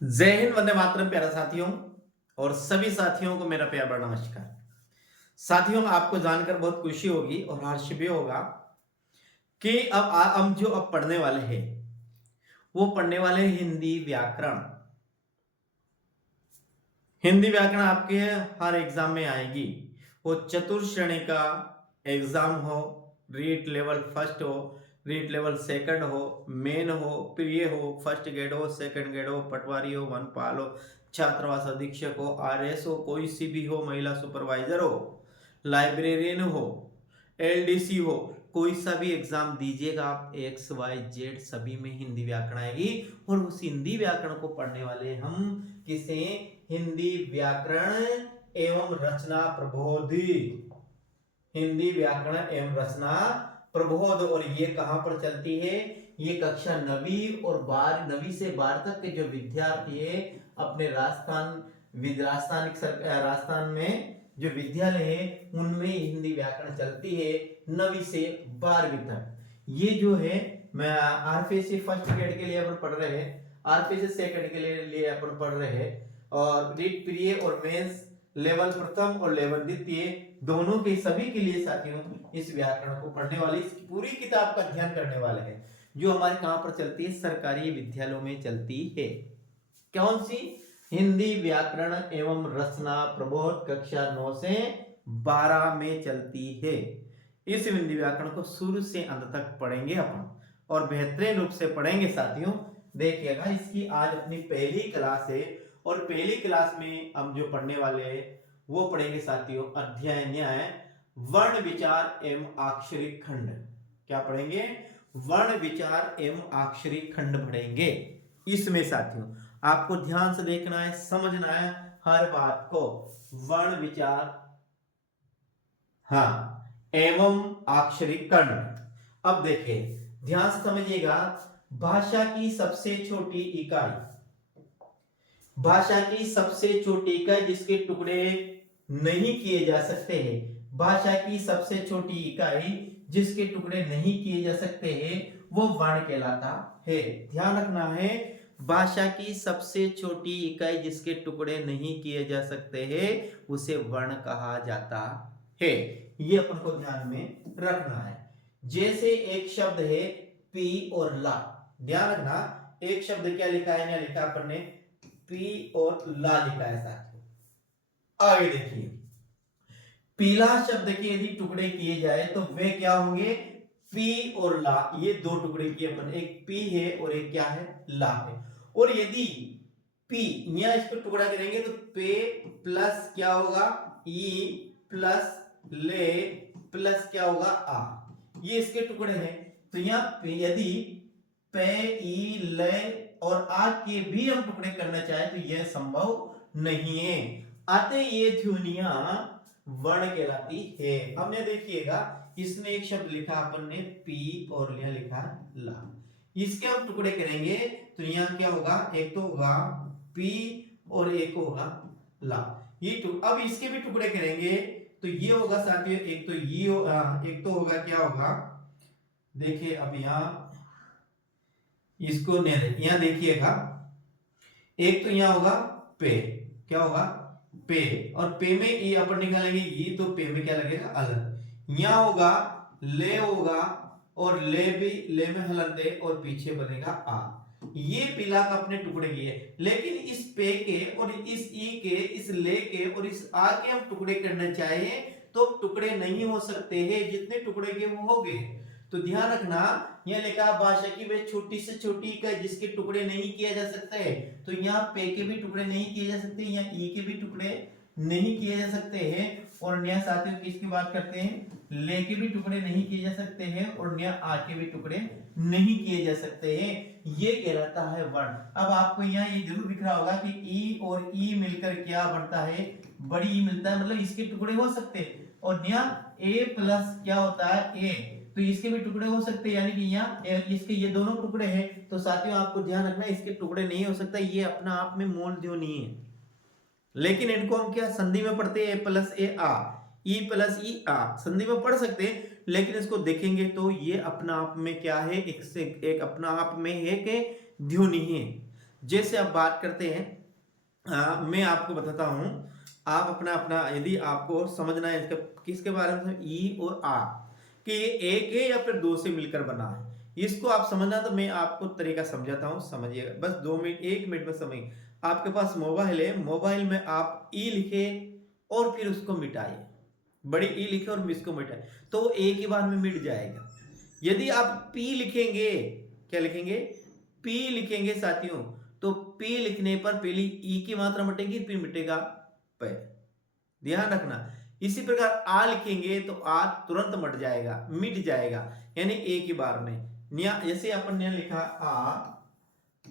जय हिंद, वंदे मातरम। प्यारा साथियों और सभी साथियों को मेरा प्यार बड़ा नमस्कार। साथियों, आपको जानकर बहुत खुशी होगी और हर्ष भी होगा कि हम जो अब पढ़ने वाले हैं वो पढ़ने वाले हैं हिंदी व्याकरण। हिंदी व्याकरण आपके हर एग्जाम में आएगी। वो चतुर्थ श्रेणी का एग्जाम हो, रीट लेवल फर्स्ट हो, रीट लेवल सेकंड हो, मेन हो, प्रिय हो, फर्स्ट ग्रेड हो, सेकंड ग्रेड हो, पटवारी हो, वनपाल हो, छात्रावास अधीक्षक हो, आरएस हो, कोई सी भी हो, महिला सुपरवाइजर हो, लाइब्रेरियन हो, एलडीसी हो, कोई सा भी एग्जाम दीजिएगा आप, एक्स वाई जेड सभी में हिंदी व्याकरण आएगी। और उस हिंदी व्याकरण को पढ़ने वाले हम किसे? हिंदी व्याकरण एवं रचना प्रबोधि। हिंदी व्याकरण एवं रचना प्रबोध। और ये कहां पर चलती है? ये कक्षा 9वीं और 9वीं से 12 तक के जो विद्यार्थी है अपने राजस्थान में जो विद्यालय है उनमें हिंदी व्याकरण चलती है 9वीं से 12वीं तक। ये जो है मैं आरपीएससी फर्स्ट ग्रेड के लिए अपन पढ़ रहे हैं, आरपीएससी सेकंड के लिए अपन पढ़ रहे हैं, और रीट प्रिय और मेंस लेवल प्रथम और लेवल द्वितीय दोनों के सभी के लिए साथियों इस व्याकरण को पढ़ने वाले, इसकी पूरी किताब का अध्ययन करने वाले हैं, जो हमारे कहां पर चलती है? सरकारी विद्यालयों में चलती है। कौन सी? हिंदी व्याकरण एवं रचना प्रबोध कक्षा 9 से 12 में चलती है। इस हिंदी व्याकरण को शुरू से अंत तक पढ़ेंगे अपन और बेहतरीन रूप से पढ़ेंगे साथियों। देखिएगा, इसकी आज अपनी पहली क्लास है और पहली क्लास में हम जो पढ़ने वाले हैं वो पढ़ेंगे साथियों अध्याय न्याय वर्ण विचार एवं अक्षरी खंड। क्या पढ़ेंगे? वर्ण विचार एवं अक्षरी खंड पढ़ेंगे। इसमें साथियों आपको ध्यान से देखना है, समझना है हर बात को। वर्ण विचार, हाँ, एवं अक्षरी खंड। अब देखिए, ध्यान से समझिएगा। भाषा की सबसे छोटी इकाई, भाषा की सबसे छोटी इकाई जिसके टुकड़े नहीं किए जा सकते हैं, भाषा की सबसे छोटी इकाई जिसके टुकड़े नहीं किए जा सकते हैं वो वर्ण कहलाता है। ध्यान रखना है, भाषा की सबसे छोटी इकाई जिसके टुकड़े नहीं किए जा सकते हैं उसे वर्ण कहा जाता है। ये अपन को ध्यान में रखना है। जैसे एक शब्द है पी और ला, ध्यान रखना, एक शब्द क्या लिखा है? यहाँ लिखा अपन ने पी और ला लिखा है साथियों। आगे देखिए, पीला शब्द के यदि टुकड़े किए जाए तो वे क्या होंगे? पी और ला। ये दो टुकड़े किए अपन, एक पी है और एक क्या है? ला है। और यदि पी यहां इसको टुकड़ा करेंगे तो पे प्लस क्या होगा? ई प्लस ले प्लस क्या होगा? आ। ये इसके टुकड़े हैं। तो यहाँ यदि पे ई ले और आ के भी हम टुकड़े करना चाहे तो यह संभव नहीं है। अतः ये ध्वनियां वर्ण कहलाती है। हमने देखिएगा, इसमें एक शब्द लिखा अपन ने पी और यहां लिखा ला। इसके हम टुकड़े करेंगे तो यहाँ क्या होगा? एक तो होगा पी और एक होगा ला। ये अब इसके भी टुकड़े करेंगे तो ये होगा साथियों, एक तो ये एक तो होगा क्या होगा? देखिए अब यहाँ इसको यहां देखिएगा, एक तो यहां होगा पे, क्या होगा? पे, और पे में ई अपन निकालेंगे ये, तो पे में क्या लगेगा? अलग। यहां होगा ले होगा और ले भी, ले में हलंत है और पीछे बनेगा आ। ये पिला का अपने टुकड़े किए, लेकिन इस पे के और इस ई के, इस ले के और इस आ के हम टुकड़े करना चाहे तो टुकड़े नहीं हो सकते हैं, जितने टुकड़े के वो हो गए। तो ध्यान रखना, यह लिखा भाषा की वे छोटी से छोटी इकाई जिसके टुकड़े नहीं किए जा सकते। तो यहाँ पे के भी टुकड़े नहीं किए जा सकते, यहाँ ई के भी टुकड़े नहीं किए जा सकते हैं। और यहाँ साथियों किसकी बात करते हैं? ले के भी टुकड़े नहीं किए जा सकते हैं और यहाँ आ के भी टुकड़े नहीं किए जा सकते हैं। ये कहलाता है वर्ण। अब आपको यहाँ ये जरूर दिख रहा होगा कि ई और ई मिलकर क्या बनता है? बड़ी ई मिलता है, मतलब इसके टुकड़े हो सकते हैं। और यहाँ ए प्लस क्या होता है? ए, तो इसके भी टुकड़े हो सकते हैं, यानी कि यहाँ इसके ये दोनों टुकड़े हैं। तो साथियों आपको ध्यान रखना, इसके टुकड़े नहीं हो सकता, ये अपना आप में मूल ध्वनि है। लेकिन इनको हम क्या संधि में पढ़ते हैं? ए प्लस ए आ, ई प्लस ई आ, संधि में पढ़ सकते हैं। लेकिन इसको देखेंगे तो ये अपना आप में क्या है? एक अपना आप में है कि ध्वनि है। जैसे आप बात करते हैं, मैं आपको बताता हूं, आप अपना अपना यदि आपको समझना है इसका किसके बारे में, ई और आ कि ये एक है या फिर दो से मिलकर बना है, इसको आप समझना, तो मैं आपको तरीका समझाता हूं, समझिएगा बस 2 मिनट 1 मिनट में समझ। आपके पास मोबाइल है, मोबाइल में आप ई लिखे और फिर उसको मिटाइए, बड़ी ई लिखे और इसको मिटाए, तो एक ही बार में मिट जाएगा। यदि आप पी लिखेंगे, क्या लिखेंगे, पी लिखेंगे साथियों, तो पी लिखने पर पहली ई की मात्रा मिटेगी, फिर मिटेगा प, ध्यान रखना। इसी प्रकार आ लिखेंगे तो आ तुरंत मट जाएगा, मिट जाएगा, यानी एक ही बार में। जैसे अपन ने लिखा आ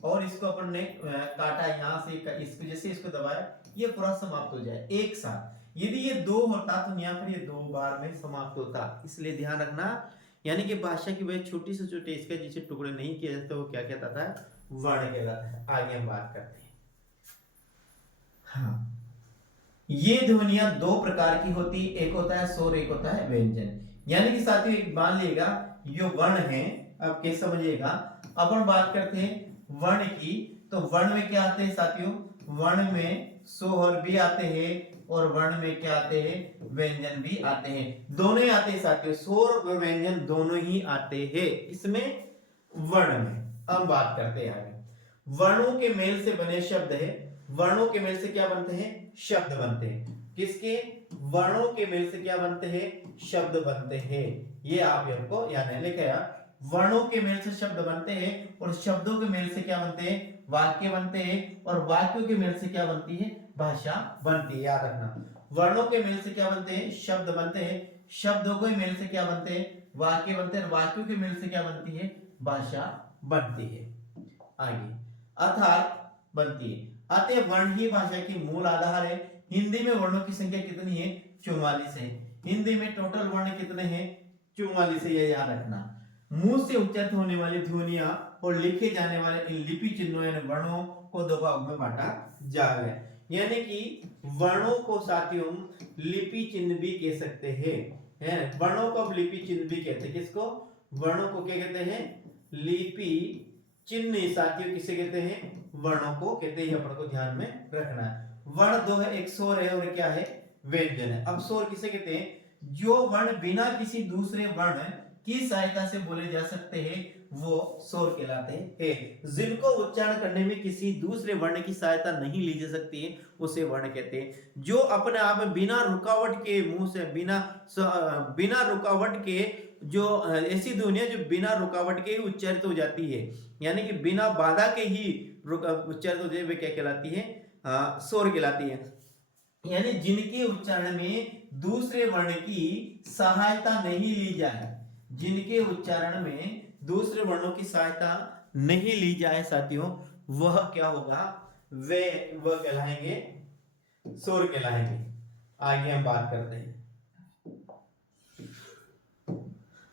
और इसको अपन ने काटा यहां से, इसको जैसे इसको दबाया, ये पूरा समाप्त हो जाए एक साथ। यदि ये दो होता तो यहाँ पर ये 2 बार में समाप्त होता, इसलिए ध्यान रखना। यानी कि भाषा की वह छोटी से छोटे इसका जिसे टुकड़े नहीं किया जाता वो क्या कहता था, वर्ण कहलाता है। आगे हम बात करते हैं। हाँ, ये ध्वनियां 2 प्रकार की होती, एक होता है स्वर, एक होता है व्यंजन। यानी कि साथियों एक मान लीजिएगा ये वर्ण है, अब कैसे समझिएगा, अपन बात करते हैं वर्ण की, तो वर्ण में क्या आते हैं साथियों, वर्ण में स्वर भी आते हैं और वर्ण में क्या आते हैं, व्यंजन भी आते हैं, दोनों ही आते हैं साथियों, स्वर और व्यंजन दोनों ही आते हैं इसमें वर्ण में। अब बात करते हैं आगे, वर्णों के मेल से बने शब्द है, वर्णों के मेल से क्या बनते हैं, शब्द बनते हैं। किसके, वर्णों के मेल से क्या बनते हैं, शब्द बनते हैं। ये आप हमको याद है, लिखा वर्णों के मेल से शब्द बनते हैं और शब्दों के मेल से क्या बनते हैं, वाक्य बनते हैं, और वाक्यों के मेल से क्या बनती है, भाषा बनती है। याद रखना, वर्णों के मेल से क्या बनते हैं, शब्द बनते हैं, शब्दों के मेल से क्या बनते हैं, वाक्य बनते हैं, वाक्यों के मेल से क्या बनती है, भाषा बनती है। आगे अर्थात बनती है। अतः वर्ण ही भाषा की मूल आधार है। हिंदी में वर्णों की संख्या कितनी है, 44 है। हिंदी में टोटल वर्ण कितने हैं, 44 है, ये याद रखना। मुंह से उच्चारित होने वाली ध्वनियां और लिखे जाने वाले इन लिपि चिन्हों यानी वर्णों को 2 भाग में बांटा जाएगा। यानी कि वर्णों को साथियों लिपि चिन्ह भी कह सकते हैं, वर्णों को लिपि चिन्ह भी कहते हैं। किसको, वर्णों को क्या कहते हैं, लिपि चिन्ह। साथियों किसे कहते हैं, वर्णों को कहते हैं, अपन को ध्यान में रखना है। वर्ण 2 है, एक स्वर है और क्या है, व्यंजन है। अब स्वर किसे कहते हैं, जो वर्ण बिना किसी दूसरे वर्ण की सहायता से बोले जा सकते हैं वो स्वर कहलाते हैं। जिनको उच्चारण करने में किसी दूसरे वर्ण की सहायता नहीं ली जा सकती है उसे वर्ण कहते हैं। जो अपने आप में बिना रुकावट के, मुंह से बिना रुकावट के, जो ऐसी ध्वनियां जो बिना रुकावट के ही उच्चारित हो जाती है, यानी कि बिना बाधा के ही उच्चारित हो जाए, वे क्या कहलाती है, स्वर कहलाती है। यानी जिनके उच्चारण में दूसरे वर्ण की सहायता नहीं ली जाए, जिनके उच्चारण में दूसरे वर्णों की सहायता नहीं ली जाए साथियों, वह क्या होगा, वह कहलाएंगे, स्वर कहलाएंगे। आगे हम बात करते हैं,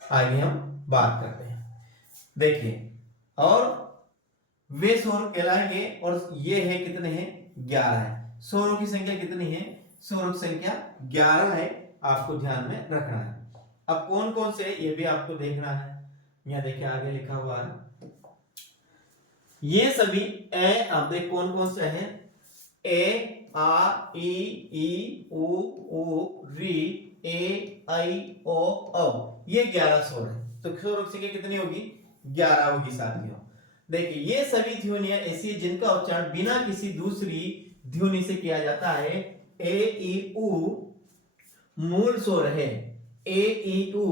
आगे हम बात करते हैं, देखिए, और वे स्वर कहलाएंगे, और ये है कितने हैं, 11 है। स्वरों की संख्या कितनी है, स्वरों की संख्या 11 है, आपको ध्यान में रखना है। अब कौन कौन से ये भी आपको देखना है, यहाँ देखिए आगे लिखा हुआ है, ये सभी ए, अब देख कौन कौन से हैं, ए, आ, ई, उ, री, ए, आई, ओ, औ, ये 11 स्वर है। तो स्वर की संख्या कितनी होगी, 11 होगी साथियों। देखिए ये सभी ध्वनियां ऐसी है जिनका उच्चारण बिना किसी दूसरी ध्वनि से किया जाता है। ए, ई, उ मूल स्वर है, ए, ई, उ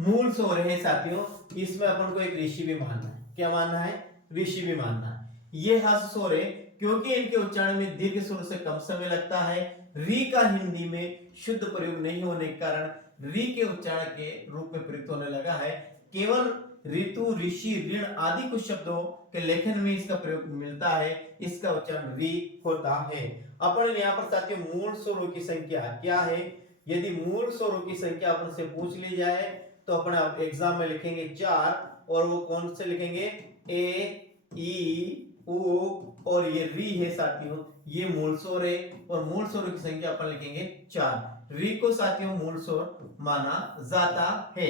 मूल स्वर है साथियों। इसमें अपन को एक ऋषि भी मानना है, क्या मानना है, ऋषि भी मानना है। ये हर्ष स्वर है क्योंकि इनके उच्चारण में दीर्घ स्वर से कम समय लगता है। री का हिंदी में शुद्ध प्रयोग नहीं होने के कारण री के उच्चारण के रूप में प्रयुक्त होने लगा है। केवल ऋतु, ऋषि, ऋण आदि कुछ शब्दों के लेखन में इसका प्रयोग मिलता है, इसका उच्चारण री होता है। अपन यहाँ पर साथियों मूल स्वरों की संख्या क्या है, यदि मूल स्वरों की संख्या अपन से पूछ ली जाए तो अपन एग्जाम में लिखेंगे 4, और वो कौन से लिखेंगे, ए, ई, उ और ये री है साथियों, ये मूल स्वर है, और मूल स्वरों की संख्या अपन लिखेंगे 4। री को साथियों मूल स्वर माना जाता है,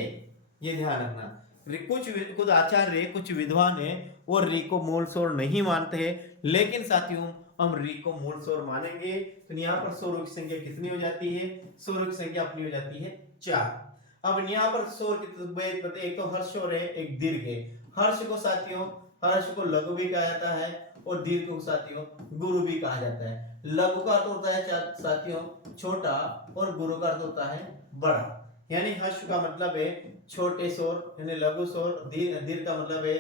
ये ध्यान रखना। कुछ आचार्य कुछ विद्वान है वो री को मूल स्वर नहीं मानते हैं, लेकिन साथियों हम री को मूल स्वर मानेंगे। तो यहाँ पर स्वरों की संख्या कितनी हो जाती है? स्वरों की संख्या अपनी हो जाती है 4। अब यहाँ पर स्वर कितने, एक तो हर्ष स्वर है, एक दीर्घ है। हर्ष को साथियों, हर्ष को लघु भी कहा जाता है और दीर्घ को साथियों गुरु भी कहा जाता है। लघु का अर्थ होता है साथियों छोटा और गुरु का अर्थ होता है बड़ा। यानी हर्ष का मतलब है छोटे स्वर यानी लघु स्वर, दीर्घ का मतलब है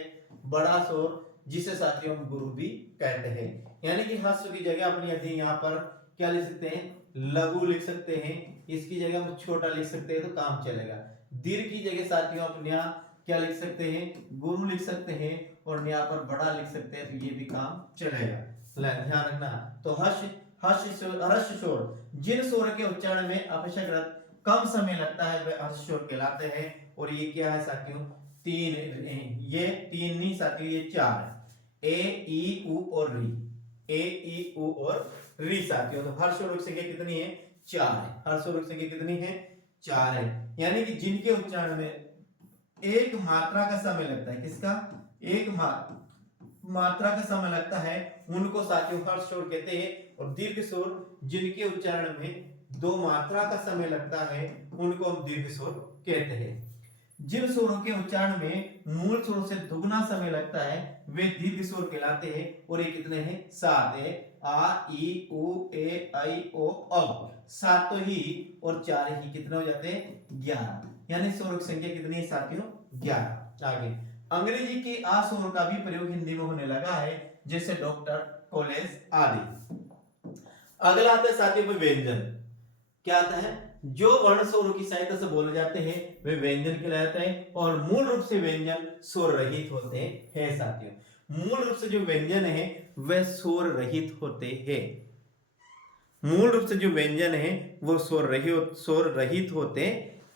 बड़ा स्वर जिसे साथियों हम गुरु भी कहते हैं। यानी कि हर्ष की जगह अपनी यदि यहाँ पर क्या लिख सकते हैं? लघु लिख सकते हैं, इसकी जगह हम छोटा लिख सकते हैं तो काम चलेगा। दीर्घ की जगह साथियों अपन यहाँ क्या लिख सकते हैं? गुरु लिख सकते हैं और यहाँ पर बड़ा लिख सकते हैं तो ये भी काम चलेगा। ध्यान रखना। तो हर्ष हर्ष स्वर, जिन स्वर के उच्चारण में अपेक्षाकृत कम समय लगता है वे हर्ष स्वर कहलाते हैं। और ये क्या है साथियों? ये तीन नहीं साथियों, ये 4 है। ए ई उ और री, ए ई उ और री साथियों। तो हर्ष स्वर की संख्या कितनी है? 4 है। हर्ष स्वर की संख्या कितनी है? 4 है। यानी कि जिनके उच्चारण में एक मात्रा का समय लगता है, किसका? एक मात्रा का समय लगता है, उनको साथियों हर्ष स्वर कहते हैं। और दीर्घ स्वर जिनके उच्चारण में 2 मात्रा का समय लगता है उनको हम दीर्घ स्वर कहते हैं। जिन स्वरों के उच्चारण में मूल स्वरों से दुगना समय लगता है वे दीर्घ स्वर कहलाते हैं। और ये कितने हैं? 7 है। आ ई उ ए ऐ ओ औ, 7 तो ही और 4 ही कितने हो जाते हैं? 11। यानी स्वरों की संख्या कितनी है साथियों? 11। आगे अंग्रेजी के आ स्वर का भी प्रयोग हिंदी में होने लगा है, जैसे डॉक्टर, कॉलेज आदि। अगला आता है साथियों व्यंजन। क्या आता है? जो वर्ण स्वरों की सहायता से बोले जाते हैं वे व्यंजन कहलाते हैं। और मूल रूप से व्यंजन स्वर रहित होते हैं साथियों। मूल रूप से जो व्यंजन है वे स्वर रहित होते हैं। मूल रूप से जो व्यंजन है वो स्वर रहित होते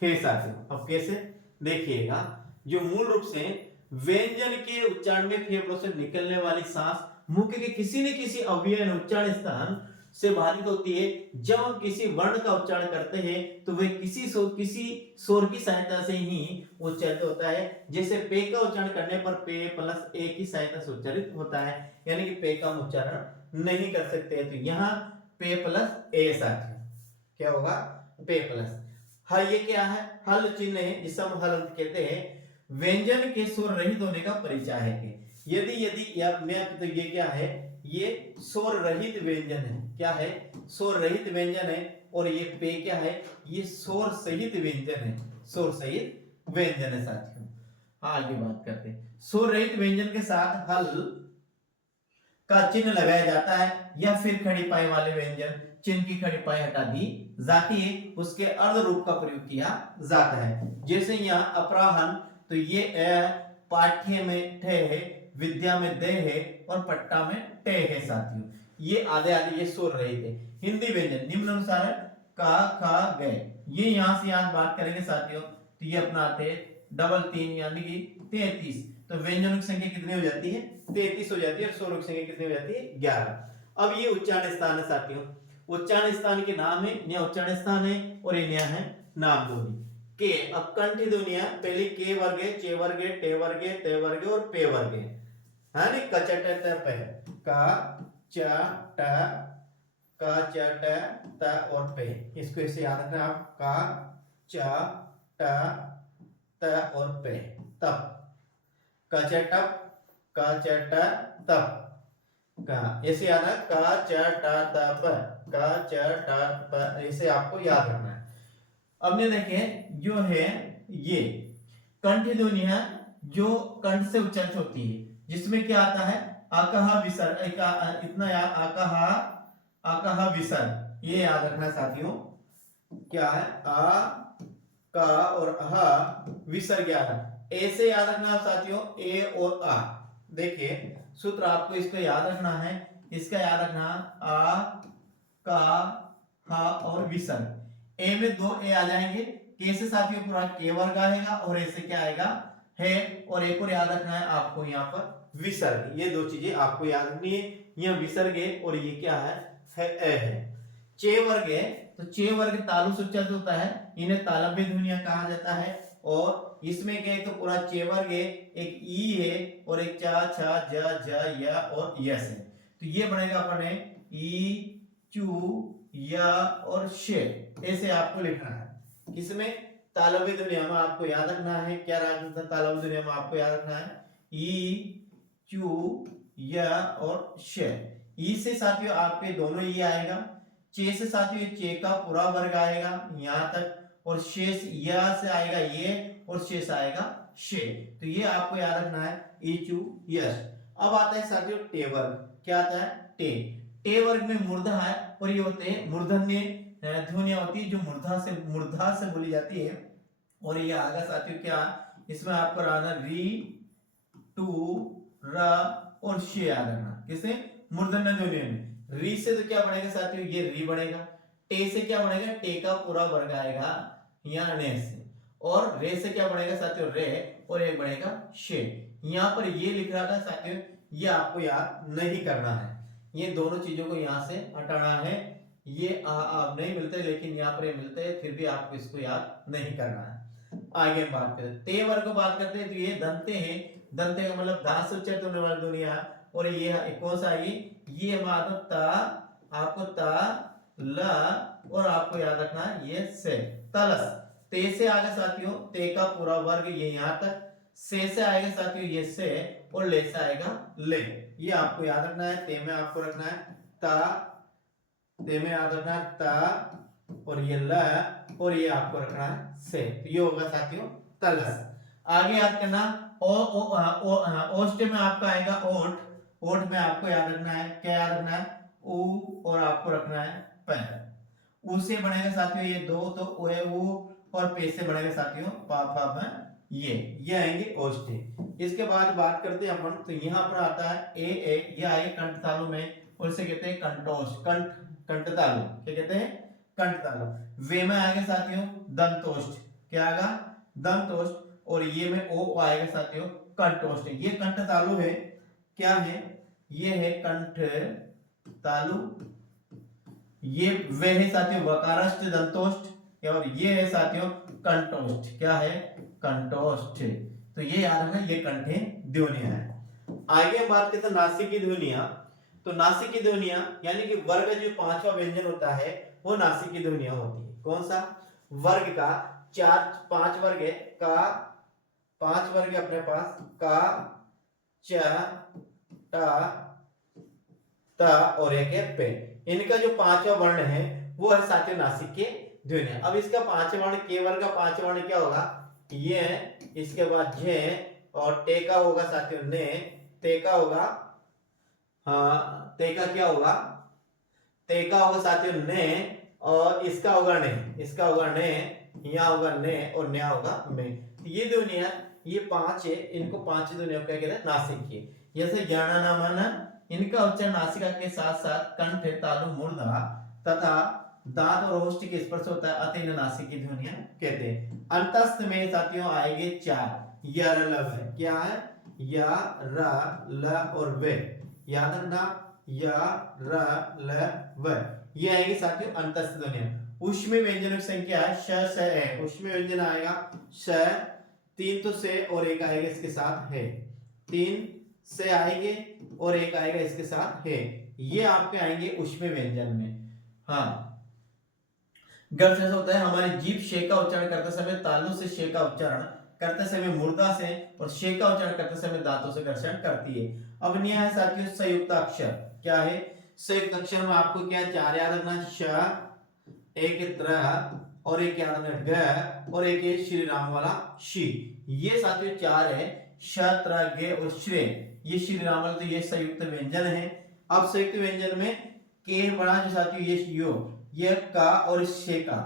हैं साथियों। अब कैसे? देखिएगा, जो मूल रूप से व्यंजन के उच्चारण में फेफड़ों से निकलने वाली सांस मुख के किसी न किसी अवयव उच्चारण स्थान से बाधित होती है। जब हम किसी वर्ण का उच्चारण करते हैं तो वे किसी स्वर की सहायता से ही उच्चारित होता है। जैसे पे का उच्चारण करने पर पे प्लस ए की सहायता से उच्चारित होता है, यानी कि पे का हम उच्चारण नहीं कर सकते हैं। तो यहाँ पे प्लस ए साथियों क्या होगा? पे प्लस। हाँ, ये क्या है? हल चिन्ह है जिसे हम हलंत कहते हैं। व्यंजन के स्वर रहित होने का परिचय है कि यदि तो ये क्या है? ये स्वर रहित व्यंजन है। क्या है? स्वर रहित व्यंजन है। और ये पे क्या है? ये स्वर सहित व्यंजन है। स्वर सहित व्यंजन है साथियों। आगे बात करते हैं। स्वर रहित व्यंजन के साथ हल का चिन्ह लगाया जाता है या फिर खड़ी पाई वाले व्यंजन चिन्ह की खड़ी पाई हटा दी जाती है, उसके अर्ध रूप का प्रयोग किया जाता है। जैसे यहाँ अपराहन, तो ये पाठ्य में ठे है, विद्या में दे है और पट्टा में टे है साथियों। ये आधे आधे ये स्वर रहित है। हिंदी व्यंजन निम्न अनुसार का, खा, गए। ये यहां से यहां बात करेंगे साथियों तो ये अपना आते डबल 3 यानी कि 33। तो व्यंजनों की संख्या कितनी हो जाती है? 33 हो जाती है। और स्वरों की संख्या कितनी हो जाती है? 11। अब ये उच्चारण स्थान है साथियों। उच्चारण स्थान के नाम है, यह उच्चारण स्थान है और ये है नाम ध्वनि के। अब कंठ ध्वनियां पहले के वर्ग है, चे वर्ग है, टे वर्ग है, ते वर्ग है और पे वर्ग है। हाँ नहीं, क च ट त प, का च ट, का च ट त और पे। इसको ऐसे याद रखना आप, का च ट त और पे। तब का च टप, का च ट तप, का ऐसे याद है, का च ट त प, का च ट प, ऐसे आपको याद रखना है। अब ने देखें जो है ये कंठ ध्वनि है जो कंठ से उच्चारित होती है, जिसमें क्या आता है? आकहा विसर्ग, इतना याद, आकहा आकहा विसर्ग, ये याद रखना साथियों। क्या है? आ का और अहा विसर्ग याद है। ऐसे याद रखना साथियों, ए और आ। देखिए सूत्र आपको इसको याद रखना है। इसका याद रखना, आ का हा और विसर्ग। ए में 2 ए आ जाएंगे। के से साथियों पूरा के वर्ग आएगा और ऐसे क्या आएगा? है। और एक और याद रखना है आपको यहाँ पर विसर्ग। ये 2 चीजें आपको याद रखनी है। यह विसर्ग है और ये क्या है? ए है। चे वर्ग है तो चे वर्ग तालु से उच्चारित होता है, इन्हें तालव्य ध्वनियां कहा जाता है। और इसमें क्या है, तो पूरा चे वर्ग है, एक ई है और एक चा छा ज या और यस है। तो ये बनेगा अपने ई चू या और शे, ऐसे आपको लिखना है। इसमें तालव्य ध्वनि में आपको याद रखना है, क्या रखना है तालव्य ध्वनि में आपको याद रखना है, ई चू या और शे। ई से साथियों आपके दोनों ई आएगा, चे से साथियों ये चे का पूरा वर्ग आएगा यहां तक, और शेष या से आएगा ये और शेष आएगा शे। तो ये आपको याद रखना है ई चू यश। अब आता है साथियों टे वर्ग, क्या आता है टे। टे वर्ग में मूर्धा है और ये होते हैं मूर्धन्य ध्वनियां होती है जो मूर्धा से बोली जाती है। और ये आगा साथियों क्या, इसमें आपको रहना री टू र और शे याद रखना, किसे मूर्धन्य ध्वनि में। री से तो क्या बनेगा साथियों, ये री बनेगा। टे से क्या बनेगा, टे का पूरा वर्ग आएगा यहाँ ने से, और रे से क्या बनेगा साथियों रे, और एक बनेगा शे। यहाँ पर ये लिख रहा था साथियों, ये आपको याद नहीं करना है, ये दोनों चीजों को यहाँ से हटाना है। ये आप नहीं मिलते लेकिन यहाँ पर मिलते हैं, फिर भी आपको इसको याद नहीं करना है। आगे बात करें ते वर्ग को बात करते हैं, तो ये दंते हैं, दंते का मतलब धा से उच्चारित होने वाली दुनिया, और ये कौन सा है, ये हमारा ता, आपको ता ल और आपको याद रखना है ये से, तलस। ते से आगे साथियों ते का पूरा वर्ग ये यहाँ तक, से आएगा साथियों ये से, और ले से आएगा ले। ये आपको याद रखना है। ते में आपको रखना है ता, ते में याद रखना है ता, और ये ल, और ये आपको रखना है से। तो ये होगा साथियों तलस। आगे याद करना ओष्ट में आपका आएगा ओठ, ओठ में आपको याद रखना है, क्या याद रखना है ऊ, और आपको रखना है प। ऊ से बनेगा साथियों ये दो, तो ऊ, और पे से बनेगा साथियों पा फा में ये आएंगे ओष्ठ। इसके बाद बात करते हैं अपन, तो यहाँ पर आता है ए, ये आएगा कंठ तालु में, और इसे कहते हैं कंठोष्ठ, कंठ तालु, क्या कहते हैं कंठ तालु। वे में आएगा साथियों दंतोष्ठ, क्या आएगा दंतोष्ठ, और ये में ओ आएगा साथियों कंठोष्ठ। ये कंठ तालु है, क्या है ये है कंठ तालु, ये वे है साथियों वकारष्ठ दंतोष्ठ, और ये है साथियों कंठोष्ठ, क्या है कंठोष्ठ। तो ये याद रखना ये कंठे ध्वनियां है। आगे हम बात करते हैं नासिकी ध्वनियां। तो नासिकी ध्वनियां यानी कि वर्ग जो पांचवा व्यंजन होता है वो नासिकी ध्वनियां होती है। कौन सा वर्ग का, पांच वर्ग है, का पांच वर्ग है अपने पास, का च टा ता और एक है पे। इनका जो पांचवा वर्ण है वो है साथियों नासिक के ध्वनि। अब इसका पांचवा वर्ण के वर्ग का पांचवा वर्ण क्या होगा, ये है, इसके बाद जे, और टे का होगा साथियों ने, ते का होगा, हाँ ते का क्या होगा, ते का होगा साथियों ने, और इसका होगा ने, इसका होगा ने, यहाँ होगा ने, और न्या होगा में। ये ध्वनियां ये पांच है, इनको पांच ध्वनियों क्या कहते हैं नासिक की। जैसे ज्ञाना नामाना, इनका उच्चारण नासिका के साथ साथ कंठ तालु मूर्धा तथा दांत और ओष्ठ के स्पर्श होता है, अतः इन्हें नासिकी ध्वनियां कहते हैं। अंतस्थ में साथियों आएंगे चार, य र ल व, क्या है या र ल और व, याद रखना या र ल व, ये आएगी साथियों अंतस्थ ध्वनियां। ऊष्मी व्यंजनों की संख्या है श स ए, ऊष्मी व्यंजन आएगा श, तीन तो से और एक आएगा इसके साथ है, तीन से आएंगे और एक आएगा इसके साथ है, ये आपके आएंगे ऊष्मी व्यंजन में। हाँ गर्भ से होता है, हमारी जीभ शे का उच्चारण करते समय तालु से शे का उच्चारण करते समय मुर्दा से, और शे का उच्चारण करते समय दांतों से घर्षण करती है। अब न्याय है साथियों संयुक्त अक्षर, क्या है संयुक्त अक्षर में आपको क्या चार याद रखना, श, एक त्र, और एक याद रखना ग, और एक है श्री राम वाला शी। ये साथियों चार है, श त्र गे और श्रे, ये श्री राम वाला, तो ये संयुक्त व्यंजन है। अब संयुक्त व्यंजन में के बड़ा जो साथियों ये यो, ये का और शे का,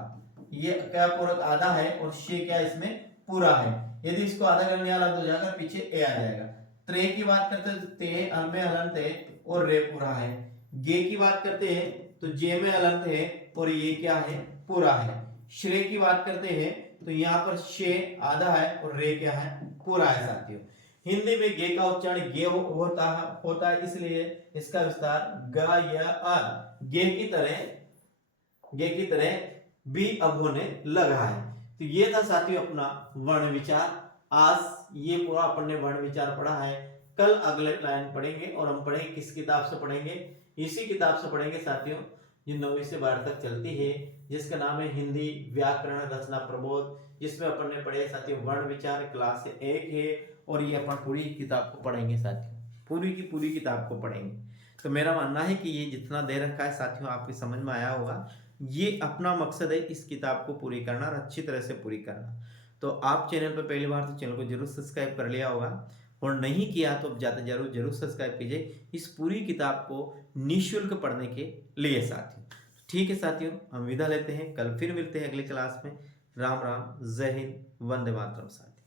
ये क्या पूरक आधा है और शे क्या इसमें पूरा है। यदि इसको आधा करने वाला तो जाकर पीछे ए आ जाएगा। त्रे की बात करते हैं ते में हलंत है और रे पूरा है। गे की बात करते हैं तो जे में हलंत है और ये क्या है पूरा है। श्रे की बात करते हैं तो यहाँ पर शे आधा है और रे क्या है पूरा है साथियों। हिंदी में गे का उच्चारण गे होता है, इसलिए इसका विस्तार ग या अ, गे की तरह भी अब होने लगा है। तो ये था साथियों अपना वर्ण विचार। आज ये पूरा अपन ने वर्ण विचार पढ़ा है। कल अगले लाइन पढ़ेंगे और हम पढ़ेंगे किस किताब से पढ़ेंगे, इसी किताब से पढ़ेंगे साथियों जो 9वीं से 12 तक चलती है, जिसका नाम है हिंदी व्याकरण रचना प्रबोध, जिसमें अपन ने पढ़े साथियों वर्ण विचार, क्लास 1 है। और ये अपन पूरी किताब को पढ़ेंगे साथियों, पूरी की पूरी किताब को पढ़ेंगे। तो मेरा मानना है कि ये जितना दे रखा है साथियों आपकी समझ में आया होगा। ये अपना मकसद है इस किताब को पूरी करना और अच्छी तरह से पूरी करना। तो आप चैनल पर पहली बार तो चैनल को जरूर सब्सक्राइब कर लिया होगा, और नहीं किया तो जाते जरूर सब्सक्राइब कीजिए इस पूरी किताब को निःशुल्क पढ़ने के लिए साथियों। ठीक है साथियों, हम विदा लेते हैं, कल फिर मिलते हैं अगली क्लास में। राम राम, जय हिंद, वंदे मातरम साथियों।